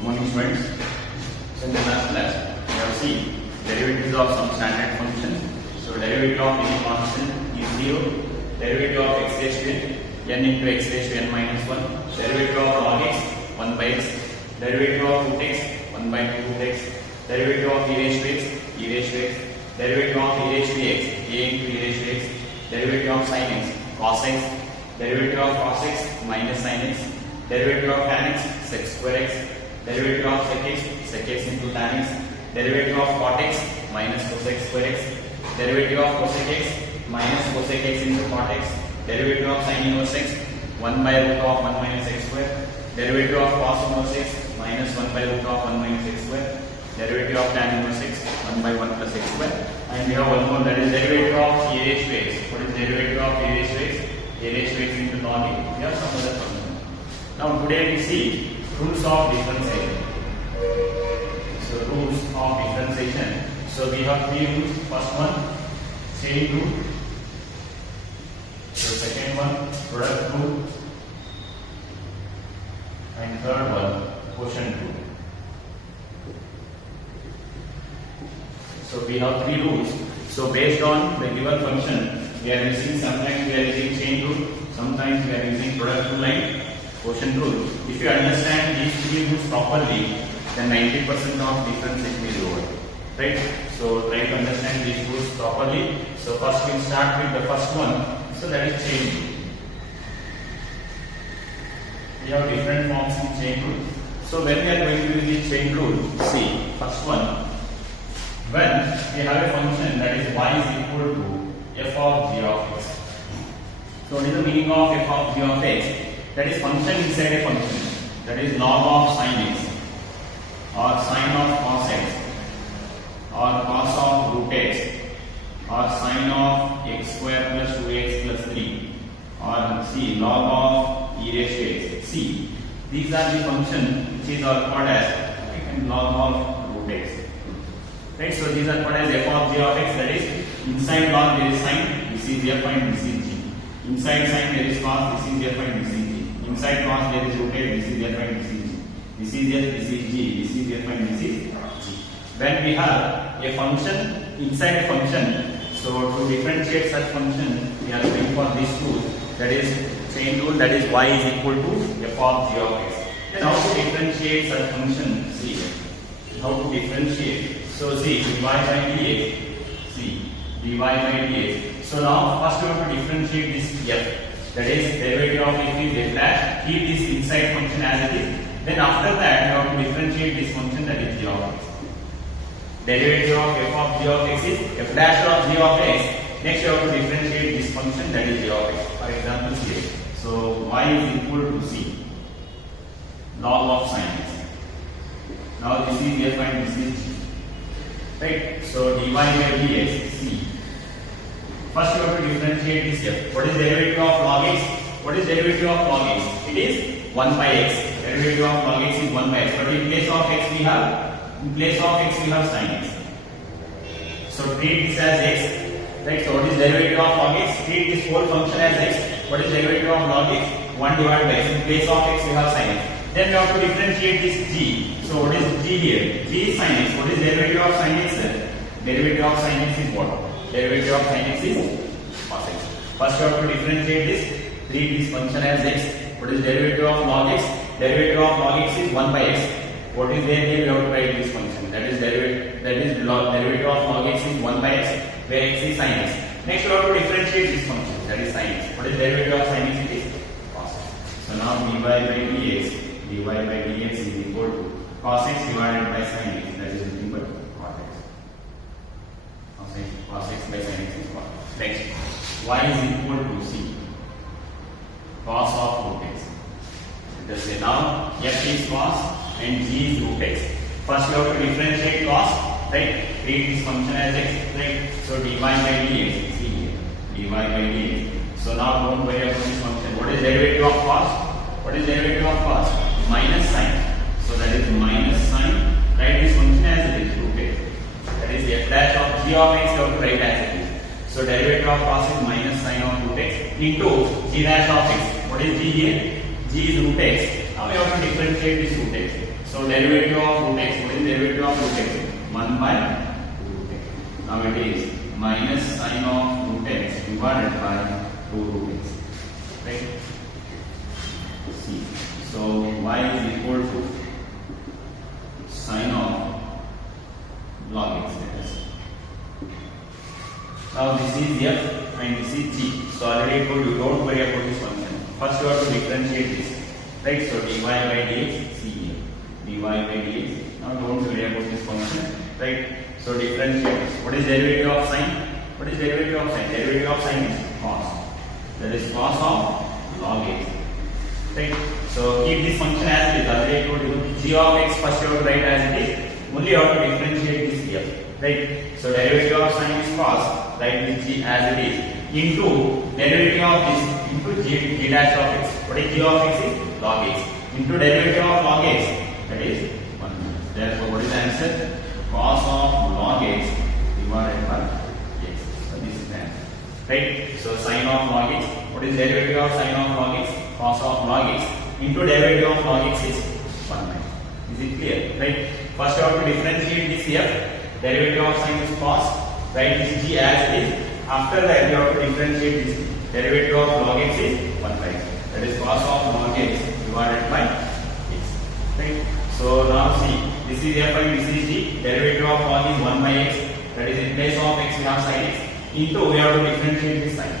Good morning, students. So in the last class, we have seen derivatives of some standard function. So derivative of any constant is 0. Derivative of x raised to n into x raised to n minus 1. Derivative of log x 1 by x. Derivative of root x 1 by 2 root x. Derivative of e raised to x e raised to x. Derivative of e raised to x a into e raised to x. Derivative of sin x cos x. Derivative of cos x minus sin x. Derivative of tan x sec square x. Derivative of sec x into tan x. Derivative of cot x minus cosec square x. Derivative of cosec x minus cosec x into cot x. Derivative of sin inverse x 1 by root of 1 minus x square. Derivative of cos inverse x minus 1 by root of 1 minus x square. Derivative of tan inverse x 1 by 1 plus x square. And we have one more, that is derivative of e raised to x. What is derivative of e raised to x? E raised to x into log a. We have some other formula. Now today we see rules of differentiation. So rules of differentiation. So we have three rules. First one, chain rule. So second one, product rule. And third one, quotient rule. So we have three rules. So based on the given function, we are using, sometimes we are using chain rule, sometimes we are using product rule and quotient rule. If you understand these three rules properly, then 90% of differentiation is over. Right? So try to understand these rules properly. So first we'll start with the first one. So that is chain rule. We have different forms in chain rule. So when we are going to use the chain rule, see, first one, when we have a function that is y is equal to f of g of x. So what is the meaning of f of g of x? That is function inside a function. That is log of sin x or sin of cos x or cos of root x or sin of x square plus 2x plus 3 or see log of e raised to x. See, these are the function which is called as log of root x. Right, so these are called as f of g of x. That is inside log there is sin, this is f and this is g. Inside sin there is cos, this is f and this is g. Inside cos there is root x, this is f and this is g. This is f, this is g, this is f and this is g. When we have a function inside a function, so to differentiate such function, we are going for this rule, that is chain rule, that is y is equal to f of g of x. Then how to differentiate such function? See, how to differentiate? So see, dy by dx, see, dy by dx. So now first we have to differentiate this f, that is derivative of f is f dash, keep this inside function as it is. Then after that we have to differentiate this function, that is g of x. Derivative of f of g of x is f dash of g of x. Next you have to differentiate this function, that is g of x. For example here, so y is equal to c log of sin x. Now this is f and this is g. Right? So dy by dx, c. First you have to differentiate this f. What is derivative of log x? What is derivative of log x? It is 1 by x. Derivative of log x is 1 by x. But in place of x we have sin x. So treat this as x. Right? So what is derivative of log x? Treat this whole function as x. What is derivative of log x? 1 divided by x. In place of x we have sin x. Then we have to differentiate this g. So what is g here? G is sin x. What is derivative of sin x? Derivative of sin x is what? Derivative of sin x is cos x. First we have to differentiate this. Treat this function as x. What is derivative of log x? Derivative of log x is 1 by x. What is there here? We have to write this function. That is derivative of log x is 1 by x, where x is sin x. Next we have to differentiate this function. That is sin x. What is derivative of sin x? It is cos x. So now dy by dx is equal to cos x divided by sin x. That is nothing but cos x. Cos x by sin x is cos x. Next, y is equal to c cos of root x. Let us say now f is cos and g is root x. First you have to differentiate cos, right? Treat this function as x, right? So dy by dx, see here, dy by dx. So now don't worry about this function. What is derivative of cos? What is derivative of cos? Minus sin. So that is minus sin. Write this function as it is, root x. That is f dash of g of x, you have to write as it is. So derivative of cos is minus sin of root x into g dash of x. What is g here? G is root x. Now we have to differentiate this root x. So So derivative of root x, what is derivative of root x? 1 by root x. Now it is minus sine of root x divided by 2 root x. Right? See. So y is equal to sine of log x. Now this is f and this is g. So already I told you, don't worry about this function. First you have to differentiate this. Right? So dy by dx, see here. Dy by dx. Now don't worry about this function. Right? So differentiate this. What is derivative of sine? What is derivative of sine? Derivative of sine is cos. That is cos of log x. Right? So keep this function as it is. Already I told you, g of x first you have to write as it is. Only you have to differentiate this here. Right? So derivative of sine is cos. Write this g as it is into derivative of this into g dash of x. What is g of x is? Log x. Into derivative of log x, that is 1. Therefore, what is the answer? Cos of log x divided by x. So this is the answer. Right? So sine of log x. What is derivative of sine of log x? Cos of log x into derivative of log x is 1. Is it clear? Right? First you have to differentiate this here. Derivative of sine is cos. Write this g as it is. After that you have to differentiate this. Derivative of log x is 1 by x. That is cos of log x divided by x. Right? So now see, this is f and this is g. Derivative of log is 1 by x. That is in place of x we have sin x. Into we have to differentiate this sign.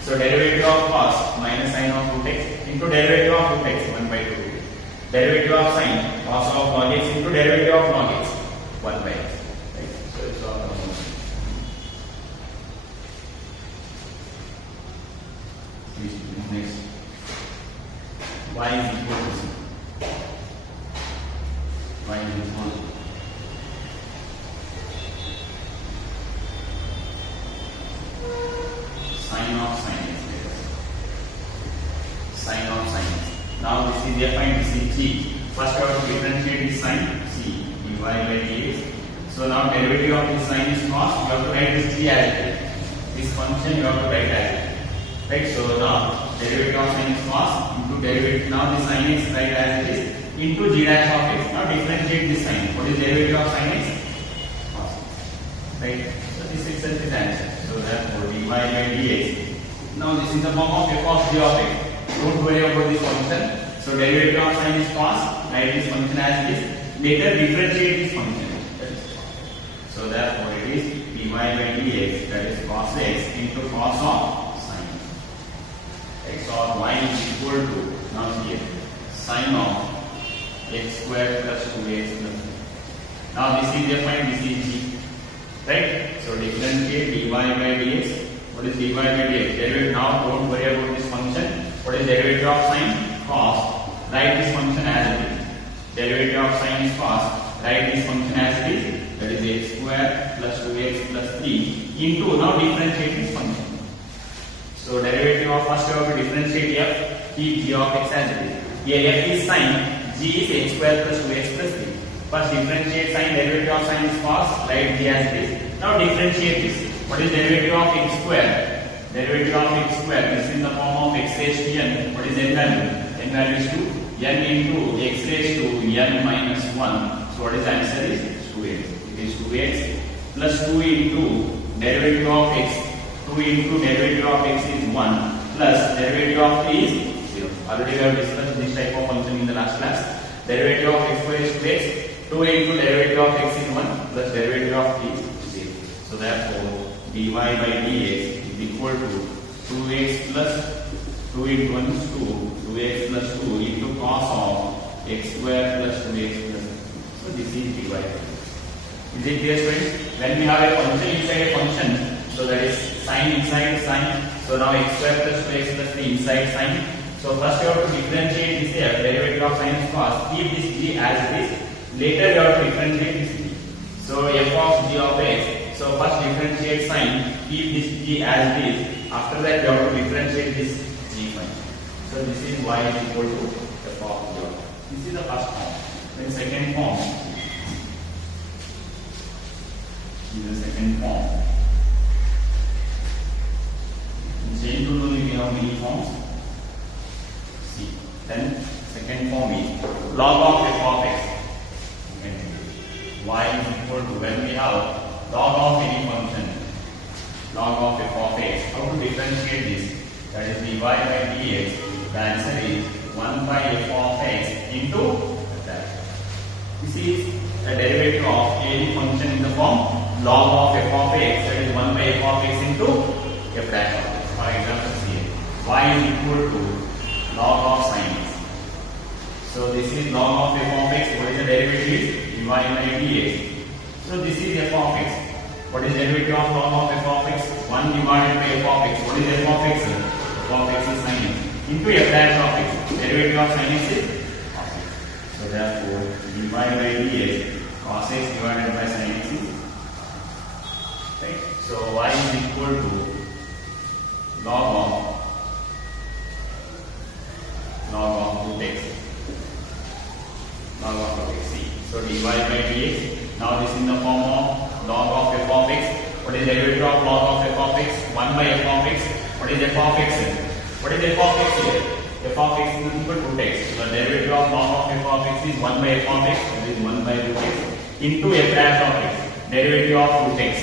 So derivative of cos minus sine of root x into derivative of root x 1 by 2. Derivative of sine cos of log x into derivative of log x 1 by x. Right? So it's all next. Y is equal to z. Y is equal to sine of sin x. Sine of sin x. Now this is f and this is g. First you have to differentiate this sign. C dy by dx. So now derivative of this sign is cos. You have to write this g as it is. This function you have to write as it is. Right? So now derivative of sin is cos into derivative. Now this sin is write as it is into g dash of x. Now differentiate this sign. What is derivative of sin x? Cos. Right? So this itself is answer. So therefore dy by dx. Now this is the form of f of g of x. Don't worry about this function. So derivative of sin is cos. Write this function as it is. Later differentiate this function. So therefore it is dy by dx, that is cos x into cos of sin x or y is equal to, now here, sine of x square plus 2x plus 3. Now this is f and this is g. Right? So differentiate dy by dx. What is dy by dx? Derivative. Now don't worry about this function. What is derivative of sine? Cos. Write this function as it is. Derivative of sine is cos. Write this function as it is. That is x square plus 2x plus 3 into, now differentiate this function. So derivative of, first you have to differentiate f, keep g of x as it is. Here f is sine, g is x square plus 2x plus 3. First differentiate sine, derivative of sine is cos, write g as it is. Now differentiate this. What is derivative of x square? Derivative of x square, this is in the form of x raised to n. What is n value? N value is 2, n into x raised to n minus 1. So what is the answer is 2x. It is 2x plus 2 into derivative of x. 2 into derivative of x is 1 plus derivative of 3 is 0. Already we have discussed this type of function in the last class. Derivative of x square is 2x. 2 into derivative of x is 1 plus derivative of 3 is 0. So therefore dy by dx is equal to 2x plus 2 into 1 is 2. 2x plus 2 into cos of x square plus 2x plus 3. So this is dy by dx. Is it clear, friends? When we have a function inside a function, so that is sine inside sine. So now x square plus 2x plus 3 inside sine. So first you have to differentiate this here. Derivative of sine is cos. Keep this g as it is. Later you have to differentiate this g. So f of g of x. So first differentiate sine. Keep this g as it is. After that you have to differentiate this g function. So this is y is equal to f of g of x. This is the first form. Then second form. This is the second form. In chain rule only we have many forms. See. Then second form is log of f of x. equal to, when we have log of any function, log of f of x, how to differentiate this? That is dy by dx. The answer is 1 by f of x into that. This is a derivative of any function in the form log of f of x, that is 1 by f of x into f dash of x. For example, here y is equal to log of sin x. So this is log of f of x. What is the derivative? Dy by dx. So this is f of x. What is the derivative of log of f of x? 1 divided by f of x. What is f of x? F of x is sin x into f dash of x. Derivative of sin x is cos x. So therefore dy by dx cos x divided by sin x is right. So y is equal to log of root x. Log of root x. So dy by dx. Now this is in the form of log of f of x. What is the derivative of log of f of x? 1 by f of x. What is f of x? What is f of x here? F of x is equal to root x. So the derivative of log of f of x is 1 by f of x. That is 1 by root x into f dash of x. Derivative of root x.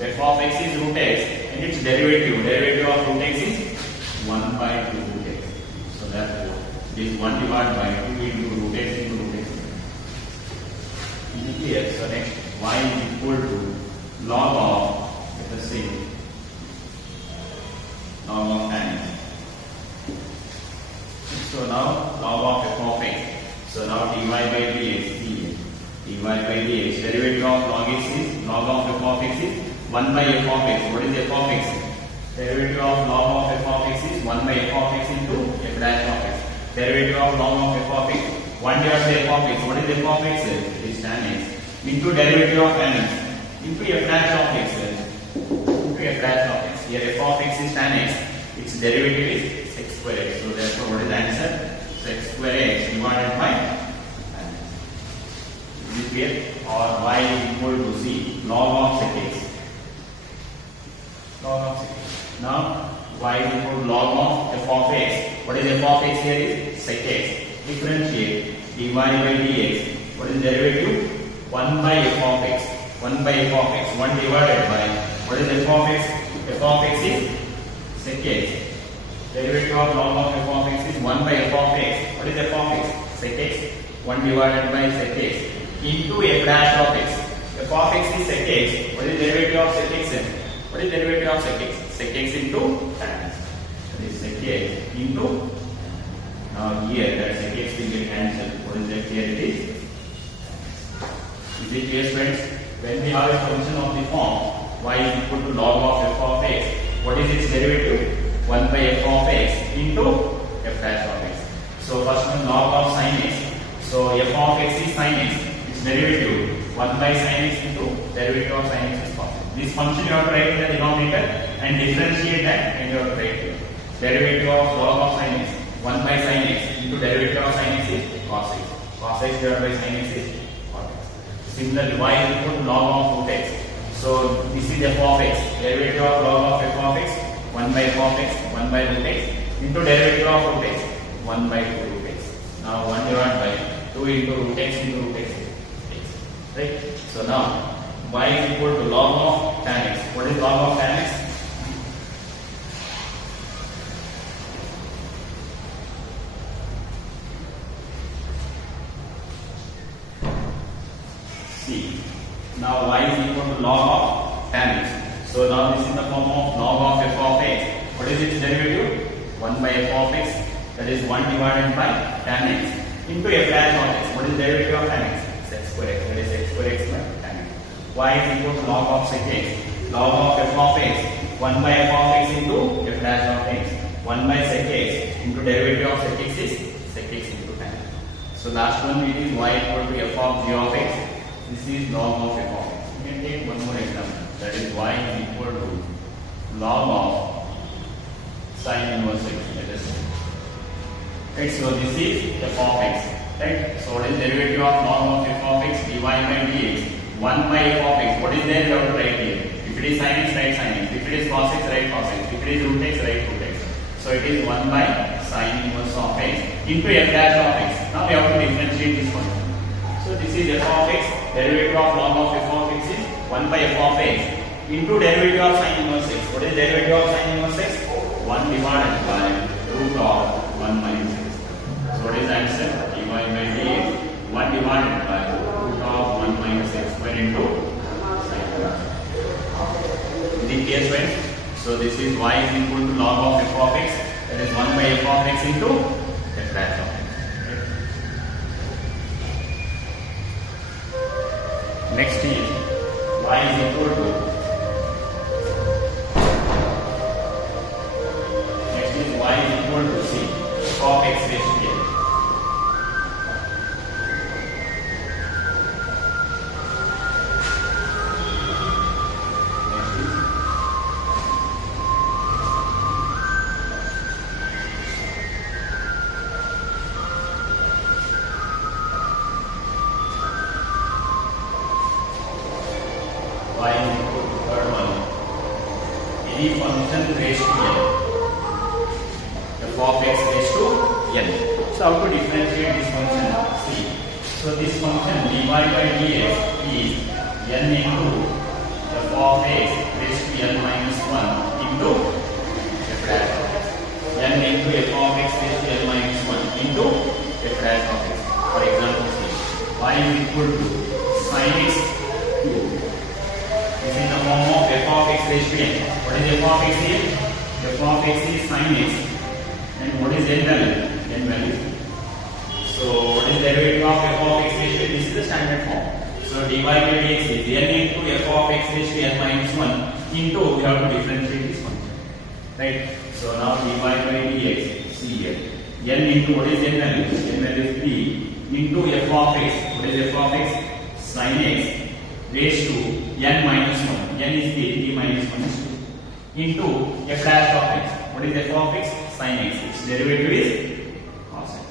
F of x is root x and its derivative of root x is 1 by 2 root x. So therefore this 1 divided by 2 into root x into root x. Clear. So next y is equal to log of, let us say, log of tan x. So now log of f of x. So now dy by dx. Dy by dx. Derivative of log x is, log of f of x is 1 by f of x. What is f of x? Derivative of log of f of x is 1 by f of x into f dash of x. Derivative of log of f of x, 1 divided by f of x. What is f of x? It is tan x into derivative of tan x into f dash of x into f dash of x. Here f of x is tan x, its derivative is sec square x. So therefore what is the answer? Sec square x divided by tan x. Is it clear? Or y is equal to c log of sec x. Log of sec x. Now y is equal to log of f of x. What is f of x here? Is sec x. Differentiate dy by dx. What is the derivative? 1 by f of x. 1 by f of x. 1 divided by, what is f of x? F of x is sec x. Derivative of log of f of x is 1 by f of x. What is f of x? Sec x. 1 divided by sec x into f dash of x. F of x is sec x. What is derivative of sec x? What is derivative of sec x? Sec x into tan x. That is sec x into, now here that sec x will get cancelled. What is that here? It is. Is it clear, friends? When we have a function of the form y is equal to log of f of x, what is its derivative? 1 by f of x into f dash of x. So first one log of sin x. So f of x is sin x. Its derivative 1 by sin x into derivative of sin x is possible. This function you have to write in the denominator and differentiate that, and you have to write here. Derivative of log of sin x 1 by sin x into derivative of sin x is cos x. Cos x divided by sin x is cos x. Similarly, y is equal to log of root x. So this is f of x. Derivative of log of f of x 1 by f of x 1 by root x into derivative of root x 1 by 2 root x. Now 1 divided by 2 into root x into root x. Right? So now y is equal to log of tan x. What is log of tan x? Now y is equal to log of tan x. So now this is the form of log of f of x. What is its derivative? 1 by f of x. That is 1 divided by tan x into f dash of x. What is the derivative of tan x? Sec square x. That is sec square x by tan x. Y is equal to log of sec x. Log of f of x. 1 by f of x into f dash of x. 1 by sec x into derivative of sec x is sec x into tan x. So last one it is y equal to f of g of x. This is log of f of x. You can take one more example. That is y is equal to log of sin inverse x. Let us say. Right. So this is f of x. Right. So what is derivative of log of f of x? Dy by dx. 1 by f of x. What is there? You have to write here. If it is sin x, write sin x. If it is cos x, write cos x. If it is root x, write root x. So it is 1 by sin inverse of x into f dash of x. Now we have to differentiate this one. So this is f of x. Derivative of log of f of x is 1 by f of x into derivative of sin inverse x. What is derivative of sin inverse x? 1 divided by root of 1 minus x. So what is the answer? Dy by dx 1 divided by root of 1 minus x square into sin inverse. Is it clear, friends? So this is y is equal to log of f of x, that is 1 by f of x into f dash of x. Next is y is equal to c f of x raised to n. Y is equal to third one, any function raised to n, f of x raised to n. So how to differentiate this function? See, so this function dy by dx is n into f of x raised to n minus 1 into f dash of x. N into f of x raised to n minus 1 into f dash of x. For example, see, y is equal to sin x cube. This is the form of f of x raised to n. What is f of x here? F of x is sin x. And what is n value? N value. So what is the derivative of f of x raised to n? This is the standard form. So dy by dx is n into f of x raised to n minus 1 into, we have to differentiate this function. Right? So now dy by dx, see here. N into what is n value? N value is 3 into f of x. What is f of x? Sin x raised to n minus 1. N is 3 minus 1 is 2 into f dash of x. What is f of x? Sin x. Its derivative is cos x.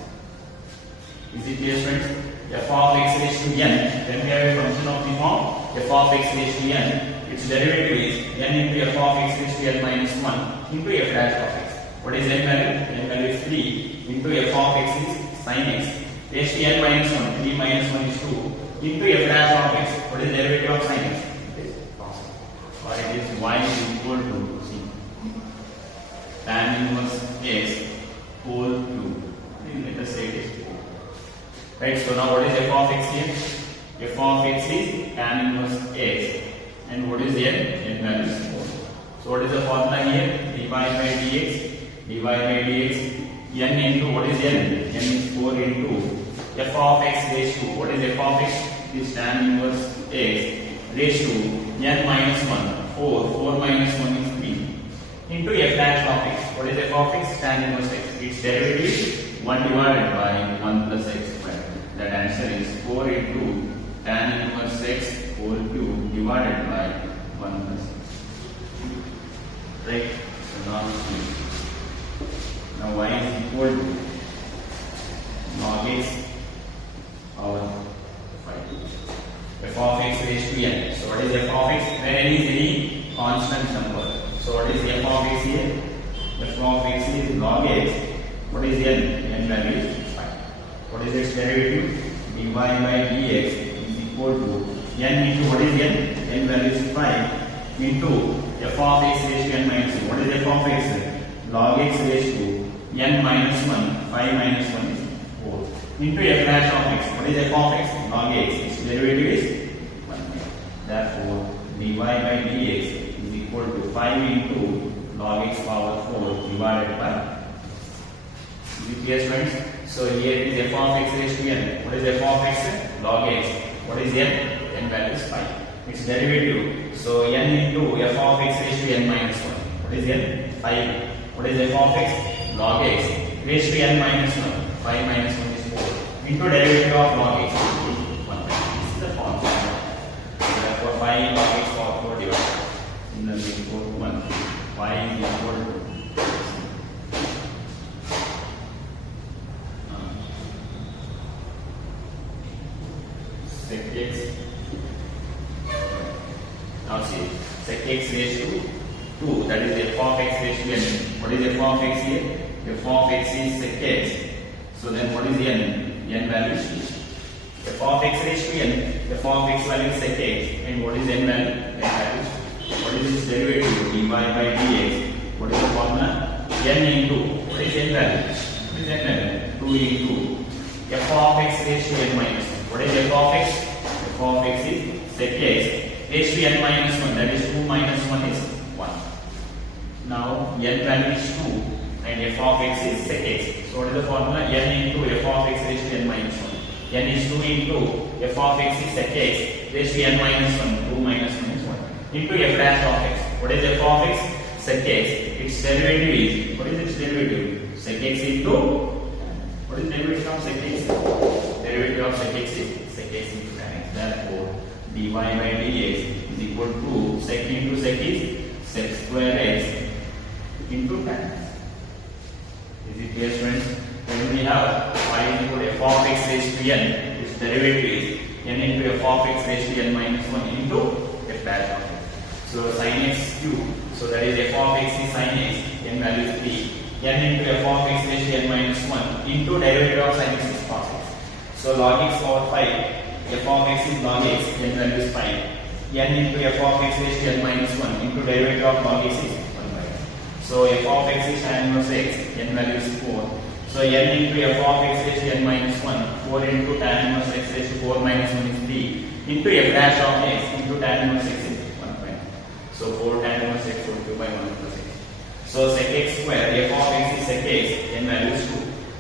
Is it clear, friends? F of x raised to n. Then we have a function of the form f of x raised to n. Its derivative is n into f of x raised to n minus 1 into f dash of x. What is n value? N value is 3 into f of x is sin x raised to n minus 1. 3 minus 1 is 2 into f dash of x. What is the derivative of sin x? It is cos x. Or it is y is equal to c tan inverse x whole cube. Let us say it is 4. Right, so now what is f of x here? F of x is tan inverse x, and what is n? N value is 4. So what is the formula here? Dy by dx, dy by dx, n into what is n? N is 4 into f of x raised to, what is f of x? It is tan inverse x raised to n minus 1, 4 minus 1 is 3 into f dash of x. What is f of x? Tan inverse x. Its derivative is 1 divided by 1 plus x square. That answer is 4 into tan inverse x whole cube divided by 1 plus x. Right? So now y is equal to log x power 5. F of x raised to n. So what is f of x? Where n is any constant number. So what is f of x here? F of x is log x. What is n? N value is 5. What is its derivative? Dy by dx is equal to n into what is n? N value is 5 into f of x raised to n minus 1. What is f of x? Log x raised to n minus 1. 5 minus 1 is 4 into f dash of x. What is f of x? Log x. Its derivative is 1. Therefore, dy by dx is equal to 5 into log x power 4 divided by. Is it clear, friends? So here it is f of x raised to n. What is f of x? Log x. What is n? N value is 5. Its derivative. So n into f of x raised to n minus 1. What is n? 5. What is f of x? Log x raised to n minus 1. 5 minus 1 is 4 into derivative of log x. 1. This is the formula. Therefore 5 log x power 4 divided. Similarly, 4 to 1. Y is equal to sec x. Now see, sec x raised to 2, that is f of x raised to n. What is f of x here? F of x is sec x. So then what is n? N value is 2. f of x raised to n, f of x value is sec x, and what is n value? N value. What is its derivative? dy by dx. What is the formula? N into, what is n value? What is n value? 2 into f of x raised to n minus 1. What is f of x? F of x is sec x raised to n minus 1, that is 2 minus 1 is 1. Now n value is 2 and f of x is sec x. So what is the formula? N into f of x raised to n minus 1. N is 2 into f of x is sec x raised to n minus 1. 2 minus 1 is 1 into f dash of x. What is f of x? Sec x. Its derivative is, what is its derivative? Sec x into, what is derivative of sec x? Derivative of sec x is sec x into tan x. Therefore dy by dx is equal to sec into sec is sec square x into tan x. Is it clear, friends? When we have y is equal to f of x raised to n, its derivative is n into f of x raised to n minus 1 into f dash of x. So sin x cube, so that is f of x is sin x, n value is 3, n into f of x raised to n minus 1 into derivative of sin x is cos x. So log x power 5, f of x is log x, n value is 5, n into f of x raised to n minus 1 into derivative of log x is 1 by 1. So f of x is tan inverse x, n value is 4. So n into f of x raised to n minus 1, 4 into tan inverse x raised to 4 minus 1 is 3 into f dash of x into tan inverse x is 1 by 1. So 4 tan inverse x whole cube by 1 plus x. So sec x square, f of x is sec x, n value is 2.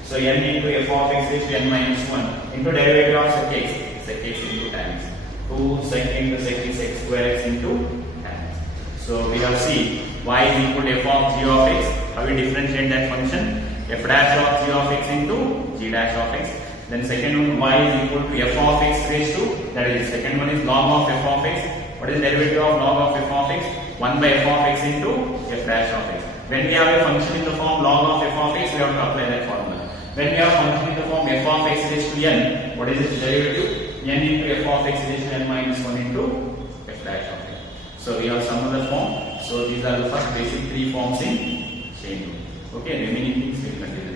So n into f of x raised to n minus 1 into derivative of sec x into tan x. 2 sec into sec is sec square x into tan x. So we have seen y is equal to f of g of x. How we differentiate that function? F dash of g of x into g dash of x. Then second one, y is equal to f of x raised to, that is second one is log of f of x. What is derivative of log of f of x? 1 by f of x into f dash of x. When we have a function in the form log of f of x, we have to apply that formula. When we have a function in the form f of x raised to n, what is its derivative? N into f of x raised to n minus 1 into f dash of x. So we have some other form. So these are the first basic 3 forms in chain rule. Okay, remaining things will continue.